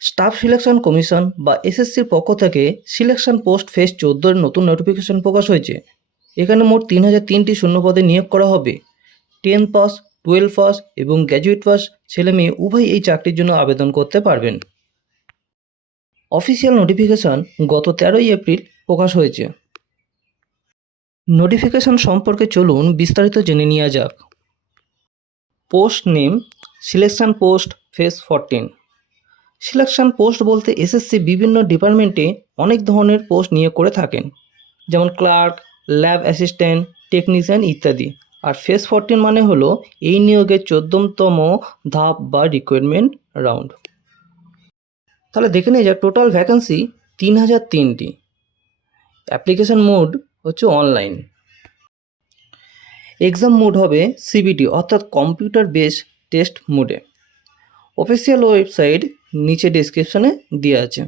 Staff selection commission বা এসএসসির পক্ষ থেকে সিলেকশন পোস্ট ফেজ 14 নতুন নোটিফিকেশন প্রকাশ হয়েছে। এখানে মোট 3003টি শূন্যপদে নিয়োগ করা হবে। 10 পাস, 12 পাস এবং গ্র্যাজুয়েট পাস ছেলে মেয়ে উভয় এই চাকরির জন্য আবেদন করতে পারবেন। অফিসিয়াল নোটিফিকেশন গত 13ই এপ্রিল প্রকাশ হয়েছে। নোটিফিকেশন সম্পর্কে চলুন বিস্তারিত জেনে নেওয়া যাক। Post name selection post phase 14। Selection post বলতে এসএসসি বিভিন্ন ডিপার্টমেন্টে অনেক ধরনের পোস্ট নিয়োগ করে থাকেন, যেমন ক্লার্ক, ল্যাব অ্যাসিস্ট্যান্ট, টেকনিশিয়ান ইত্যাদি। আর ফেজ 14 মানে হলো এই নিয়োগের 14তম ধাপ বা রিক্রুটমেন্ট রাউন্ড। তাহলে দেখে নেওয়া যাক টোটাল ভ্যাকেন্সি 3003টি। অ্যাপ্লিকেশন মোড হচ্ছে অনলাইন। এক্সাম মোড হবে সিবিটি অর্থাৎ কম্পিউটার বেস টেস্ট মোডে। অফিসিয়াল ওয়েবসাইট নিচে ডেসক্রিপশনে দেওয়া আছে।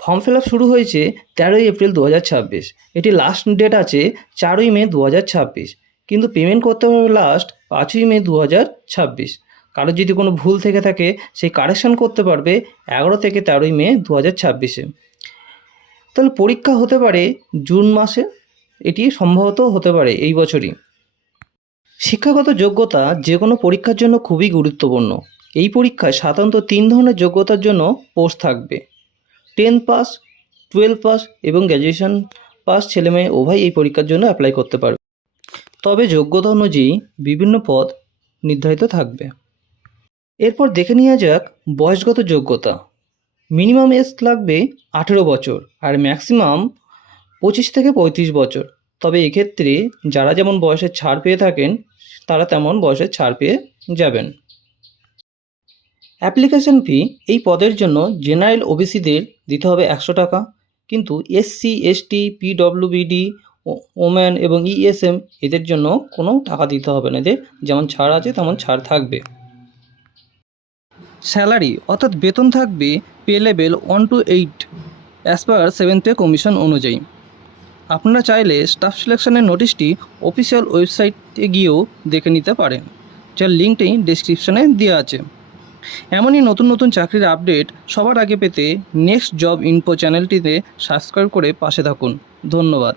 ফর্ম ফিল আপ শুরু হয়েছে 13ই এপ্রিল 2026। এটি লাস্ট ডেট আছে 4ই মে 2026, কিন্তু পেমেন্ট করতে হবে লাস্ট 5ই মে 2026। কারোর যদি কোনো ভুল থেকে থাকে সেই কারেকশান করতে পারবে 11 থেকে 13ই মে 2026-এ। তাহলে পরীক্ষা হতে পারে জুন মাসে, এটি সম্ভবত হতে পারে এই বছরই। শিক্ষাগত যোগ্যতা যে কোনো পরীক্ষার জন্য খুবই গুরুত্বপূর্ণ। এই পরীক্ষায় সাধারণত 3 ধরনের যোগ্যতার জন্য পোস্ট থাকবে। 10 পাস, 12 পাস এবং গ্র্যাজুয়েশন পাস ছেলেমেয়ে উভয় এই পরীক্ষার জন্য অ্যাপ্লাই করতে পারবে। তবে যোগ্যতা অনুযায়ী বিভিন্ন পদ নির্ধারিত থাকবে। এরপর দেখে নেওয়া যাক বয়সগত যোগ্যতা। মিনিমাম এজ লাগবে 18 বছর আর ম্যাক্সিমাম 25 থেকে 35 বছর। তবে এক্ষেত্রে যারা যেমন বয়সের ছাড় পেয়ে থাকেন তারা তেমন বয়সের ছাড় পেয়ে যাবেন। অ্যাপ্লিকেশন ফি এই পদের জন্য জেনারেল ওবিসিদের দিতে হবে 100 টাকা, কিন্তু এসসি, এসটি, পিডব্লিউবিডি, ওম্যান এবং ইএসএম এদের জন্য কোনো টাকা দিতে হবে না, এদের যেমন ছাড় আছে তেমন ছাড় থাকবে। স্যালারি অর্থাৎ বেতন থাকবে pay level 1 to 8 as per 7th pay commission অনুযায়ী। আপনারা চাইলে স্টাফ সিলেকশনের নোটিশটি অফিসিয়াল ওয়েবসাইটে গিয়েও দেখে নিতে পারেন, যার লিঙ্কটি ডেসক্রিপশনে দেওয়া আছে। এমনই নতুন নতুন চাকরির আপডেট সবার আগে পেতে নেক্সট জব ইনফো চ্যানেলটিতে সাবস্ক্রাইব করে পাশে থাকুন। ধন্যবাদ।